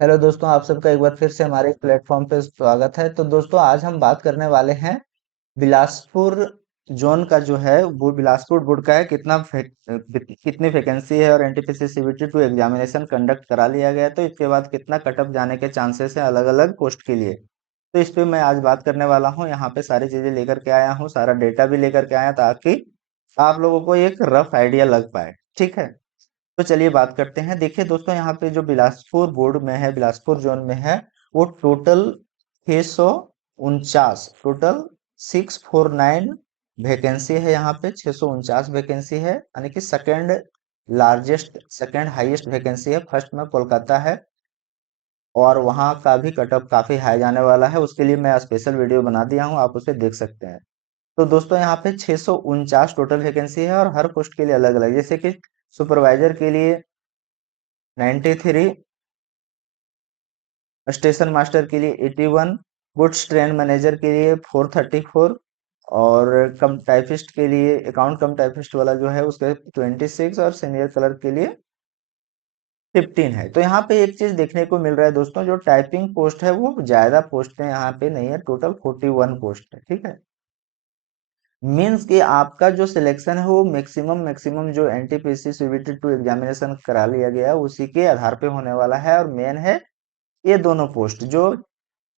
Hello दोस्तों, आप सबका एक बार फिर से हमारे प्लेटफॉर्म पे स्वागत है। तो दोस्तों, आज हम बात करने वाले हैं बिलासपुर जोन का जो है वो बिलासपुर बोर्ड का है। कितनी वैकेंसी है और NTPC CBT two examination conduct करा लिया गया है, तो इसके बाद कितना कट ऑफ जाने के चांसेस है अलग अलग पोस्ट के लिए। तो इस पे मैं आज बात करने वाला हूँ। यहाँ पे सारी चीजें लेकर के आया हूँ, सारा डेटा भी लेकर के आया ताकि आप लोगों को एक रफ आइडिया लग पाए। ठीक है, तो चलिए बात करते हैं। देखिए दोस्तों, यहाँ पे जो बिलासपुर बोर्ड में है, बिलासपुर जोन में है, वो टोटल 649, टोटल 649 वैकेंसी है। यहाँ पे 649 वैकेंसी है, यानी कि second largest, second highest vacancy है। फर्स्ट में कोलकाता है और वहाँ का भी कट ऑफ काफी हाई जाने वाला है। उसके लिए मैं स्पेशल वीडियो बना दिया हूँ, आप उसे देख सकते हैं। तो दोस्तों, यहाँ पे 649 टोटल वैकेंसी है और हर पोस्ट के लिए अलग अलग, जैसे कि सुपरवाइजर के लिए 93, स्टेशन मास्टर के लिए 81, गुड्स ट्रेन मैनेजर के लिए 434 और कम टाइपिस्ट के लिए, अकाउंट कम टाइपिस्ट वाला जो है उसके 26 और सीनियर क्लर्क के लिए 15 है। तो यहाँ पे एक चीज देखने को मिल रहा है दोस्तों, जो टाइपिंग पोस्ट है वो ज्यादा पोस्ट है यहाँ पे नहीं है, टोटल 41 पोस्ट है। ठीक है, मीन्स कि आपका जो सिलेक्शन है वो मैक्सिमम मैक्सिमम जो एनटीपीसी सीबीटी टू एग्जामिनेशन करा लिया गया है उसी के आधार पे होने वाला है। और मेन है ये दोनों पोस्ट, जो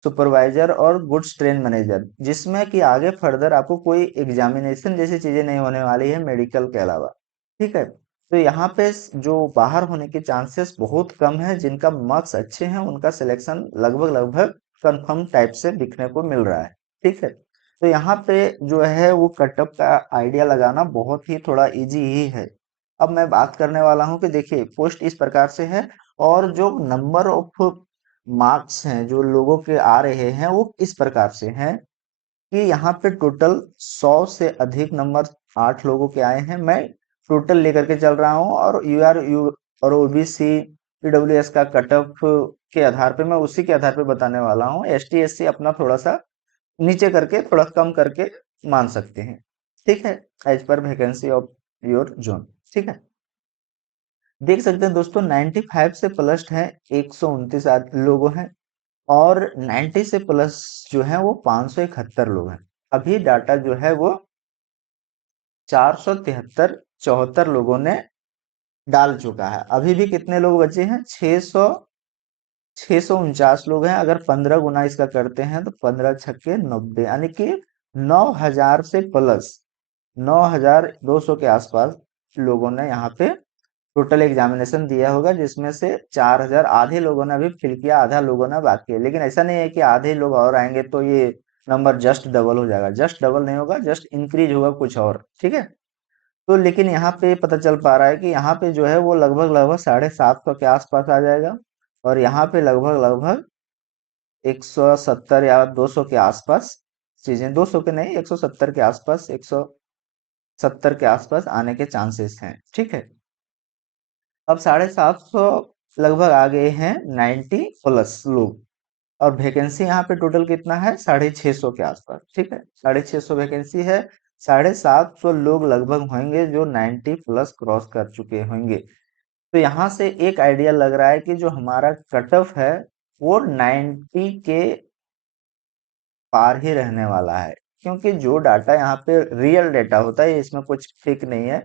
सुपरवाइजर और गुड्स ट्रेन मैनेजर, जिसमें कि आगे फर्दर आपको कोई एग्जामिनेशन जैसी चीजें नहीं होने वाली है मेडिकल के अलावा। ठीक है, तो यहाँ पे जो बाहर होने के चांसेस बहुत कम है, जिनका मार्क्स अच्छे हैं उनका सिलेक्शन लगभग लगभग कंफर्म टाइप से दिखने को मिल रहा है। ठीक है, तो यहाँ पे जो है वो कटअप का आइडिया लगाना बहुत ही थोड़ा इजी ही है। अब मैं बात करने वाला हूँ कि देखिए पोस्ट इस प्रकार से है और जो नंबर ऑफ मार्क्स हैं जो लोगों के आ रहे हैं वो इस प्रकार से हैं कि यहाँ पे टोटल 100 से अधिक नंबर 8 लोगों के आए हैं। मैं टोटल लेकर के चल रहा हूँ और यू और ओबीसी ईडब्ल्यूएस का कट ऑफ के आधार पे मैं उसी के आधार पे बताने वाला हूँ। एसटी एससी अपना थोड़ा सा नीचे करके, थोड़ा कम करके मान सकते हैं। ठीक है, as per vacancy of your zone. ठीक है, देख सकते हैं दोस्तों, 95 से प्लस है 129 लोगों हैं और 90 से प्लस जो है वो 571 लोग हैं। अभी डाटा जो है वो 473 74 लोगों ने डाल चुका है। अभी भी कितने लोग बचे हैं? 649 लोग हैं। अगर 15 गुना इसका करते हैं तो 15 छक्के 90, यानी कि 9000 से प्लस, 9200 के आसपास लोगों ने यहाँ पे टोटल एग्जामिनेशन दिया होगा, जिसमें से 4000 आधे लोगों ने अभी फिल किया, आधा लोगों ने बाकी है। लेकिन ऐसा नहीं है कि आधे लोग और आएंगे तो ये नंबर जस्ट डबल हो जाएगा, जस्ट डबल नहीं होगा, जस्ट इंक्रीज होगा कुछ और। ठीक है, तो लेकिन यहाँ पे पता चल पा रहा है कि यहाँ पे जो है वो लगभग लगभग 750 के आसपास आ जाएगा और यहाँ पे लगभग लगभग 170 या 200 के आसपास चीजें, 200 के नहीं, 170 के आसपास, 170 के आसपास आने के चांसेस हैं। ठीक है, अब 750 लगभग आ गए हैं 90 प्लस लोग और वैकेंसी यहाँ पे टोटल कितना है? 650 के आसपास। ठीक है, 650 वैकेंसी है, 750 लोग लगभग होंगे जो 90 प्लस क्रॉस कर चुके होंगे। तो यहाँ से एक आइडिया लग रहा है कि जो हमारा कट ऑफ है वो 90 के पार ही रहने वाला है, क्योंकि जो डाटा यहाँ पे रियल डाटा होता है, इसमें कुछ फेक नहीं है,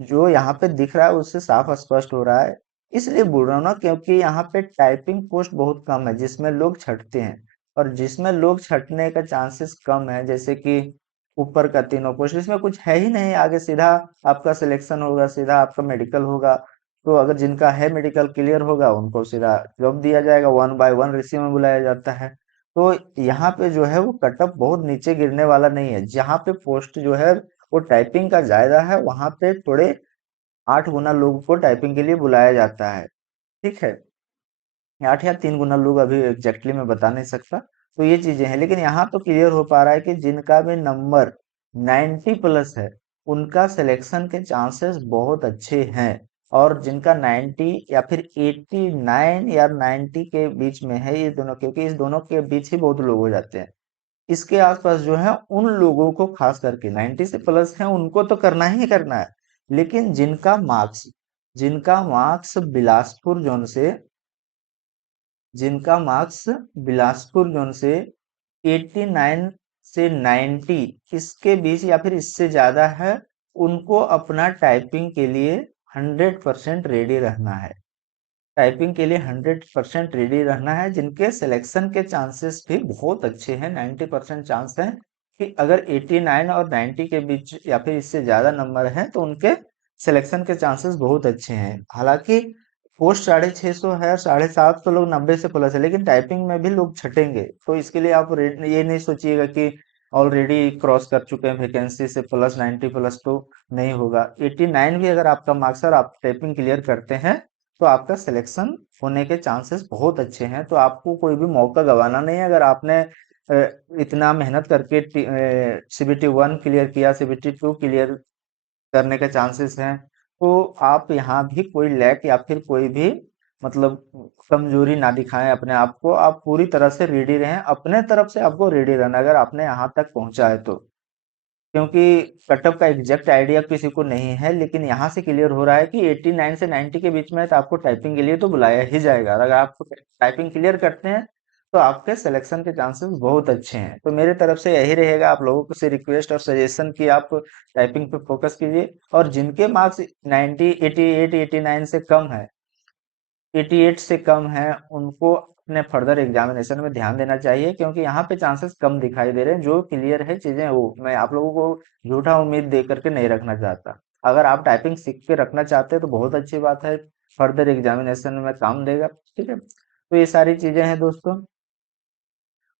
जो यहाँ पे दिख रहा है उससे साफ स्पष्ट हो रहा है। इसलिए बोल रहा हूँ ना, क्योंकि यहाँ पे टाइपिंग पोस्ट बहुत कम है जिसमें लोग छटते हैं, और जिसमें लोग छटने का चांसेस कम है, जैसे कि ऊपर का तीनों पोस्ट, इसमें कुछ है ही नहीं। आगे सीधा आपका सिलेक्शन होगा, सीधा आपका मेडिकल होगा। तो अगर जिनका है मेडिकल क्लियर होगा उनको सीधा जॉब दिया जाएगा, 1 बाय 1 रेशियो में बुलाया जाता है। तो यहाँ पे जो है वो कटअप बहुत नीचे गिरने वाला नहीं है। जहाँ पे पोस्ट जो है वो टाइपिंग का ज्यादा है, वहां पे थोड़े 8 गुना लोगों को टाइपिंग के लिए बुलाया जाता है। ठीक है, 8 या 3 गुना लोग, अभी एग्जैक्टली मैं बता नहीं सकता। तो ये चीजें हैं, लेकिन यहाँ तो क्लियर हो पा रहा है कि जिनका भी नंबर 90 प्लस है उनका सिलेक्शन के चांसेस बहुत अच्छे हैं, और जिनका 90 या फिर 89 या 90 के बीच में है, ये दोनों, क्योंकि इस दोनों के बीच ही बहुत लोग हो जाते हैं, इसके आसपास जो है उन लोगों को, खास करके 90 से प्लस है, उनको तो करना ही करना है। लेकिन जिनका मार्क्स बिलासपुर जोन से जिनका मार्क्स बिलासपुर जोन से 89 से 90 इसके बीच या फिर इससे ज्यादा है, उनको अपना टाइपिंग के लिए 100% रेडी रहना है। टाइपिंग के लिए 100% रेडी रहना है। जिनके सिलेक्शन के चांसेस भी बहुत अच्छे हैं, 90% चांस है कि अगर 89 और 90 के बीच या फिर इससे ज्यादा नंबर है तो उनके सिलेक्शन के चांसेस बहुत अच्छे हैं। हालांकि पोस्ट 650 है और 750 लोग 90 से प्लस है, लेकिन टाइपिंग में भी लोग छटेंगे। तो इसके लिए आप ये नहीं सोचिएगा कि ऑलरेडी क्रॉस कर चुके हैं वैकेंसी से प्लस 90 प्लस, तो नहीं होगा। 89 भी अगर आपका मार्क्स और आप टाइपिंग क्लियर करते हैं तो आपका सिलेक्शन होने के चांसेस बहुत अच्छे हैं। तो आपको कोई भी मौका गंवाना नहीं है। अगर आपने इतना मेहनत करके CBT 1 क्लियर किया, CBT 2 क्लियर करने के चांसेस हैं, तो आप यहाँ भी कोई लैक या फिर कोई भी मतलब कमजोरी ना दिखाएं अपने आप को। आप पूरी तरह से रेडी रहें, अपने तरफ से आपको रेडी रहना है अगर आपने यहाँ तक पहुंचा है तो। क्योंकि कटअप का एग्जैक्ट आइडिया किसी को नहीं है, लेकिन यहाँ से क्लियर हो रहा है कि 89 से 90 के बीच में है तो आपको टाइपिंग के लिए तो बुलाया ही जाएगा। और अगर आप टाइपिंग क्लियर करते हैं तो आपके सिलेक्शन के चांसेस बहुत अच्छे हैं। तो मेरे तरफ से यही रहेगा, आप लोगों को से रिक्वेस्ट और सजेशन कि आप टाइपिंग पे फोकस कीजिए। और जिनके मार्क्स 90 88 89 से कम है, 88 से कम है, उनको अपने फर्दर एग्जामिनेशन में ध्यान देना चाहिए, क्योंकि यहाँ पे चांसेस कम दिखाई दे रहे हैं। जो क्लियर है चीजें, वो मैं आप लोगों को झूठा उम्मीद दे करके नहीं रखना चाहता। अगर आप टाइपिंग सीख के रखना चाहते हैं तो बहुत अच्छी बात है, फर्दर एग्जामिनेशन में काम देगा। ठीक है, तो ये सारी चीजें हैं दोस्तों,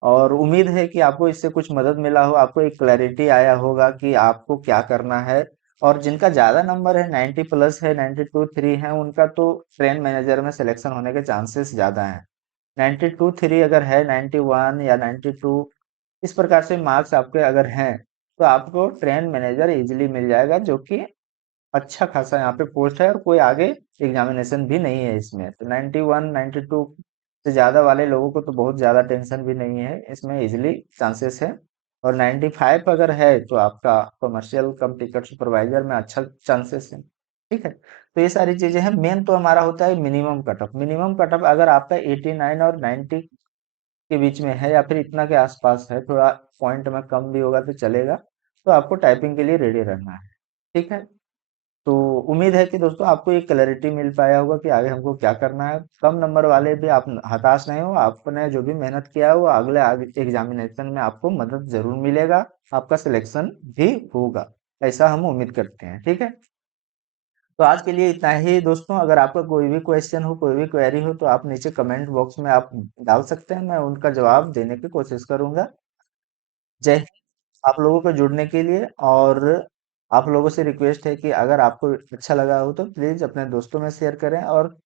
और उम्मीद है कि आपको इससे कुछ मदद मिला हो, आपको एक क्लैरिटी आया होगा कि आपको क्या करना है। और जिनका ज्यादा नंबर है, 90 प्लस है, 92 3 है, उनका तो ट्रेन मैनेजर में सिलेक्शन होने के चांसेस ज्यादा हैं। 92 3 अगर है, 91 या 92 इस प्रकार से मार्क्स आपके अगर हैं, तो आपको ट्रेन मैनेजर इजीली मिल जाएगा, जो कि अच्छा खासा यहाँ पे पोस्ट है और कोई आगे एग्जामिनेशन भी नहीं है इसमें। तो 91 92 से ज्यादा वाले लोगों को तो बहुत ज्यादा टेंशन भी नहीं है, इसमें इजिली चांसेस है। और 95 अगर है तो आपका कमर्शियल कम टिकट सुपरवाइजर में अच्छा चांसेस है। ठीक है, तो ये सारी चीजें हैं। मेन तो हमारा होता है मिनिमम कटअप। मिनिमम कटअप अगर आपका 89 और 90 के बीच में है या फिर इतना के आसपास है, थोड़ा पॉइंट में कम भी होगा तो चलेगा, तो आपको टाइपिंग के लिए रेडी रहना है। ठीक है, तो उम्मीद है कि दोस्तों आपको एक क्लैरिटी मिल पाया होगा कि आगे हमको क्या करना है। कम नंबर वाले भी आप हताश नहीं हो, आपने जो भी मेहनत किया है वो अगले आगे एग्जामिनेशन में आपको मदद जरूर मिलेगा, आपका सिलेक्शन भी होगा, ऐसा हम उम्मीद करते हैं। ठीक है, तो आज के लिए इतना ही दोस्तों। अगर आपका कोई भी क्वेश्चन हो, कोई भी क्वेरी हो, तो आप नीचे कमेंट बॉक्स में आप डाल सकते हैं, मैं उनका जवाब देने की कोशिश करूंगा। जय हिंद। आप लोगों को जुड़ने के लिए, और आप लोगों से रिक्वेस्ट है कि अगर आपको अच्छा लगा हो तो प्लीज अपने दोस्तों में शेयर करें, और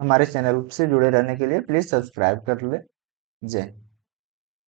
हमारे चैनल से जुड़े रहने के लिए प्लीज सब्सक्राइब कर ले। जय हिंद।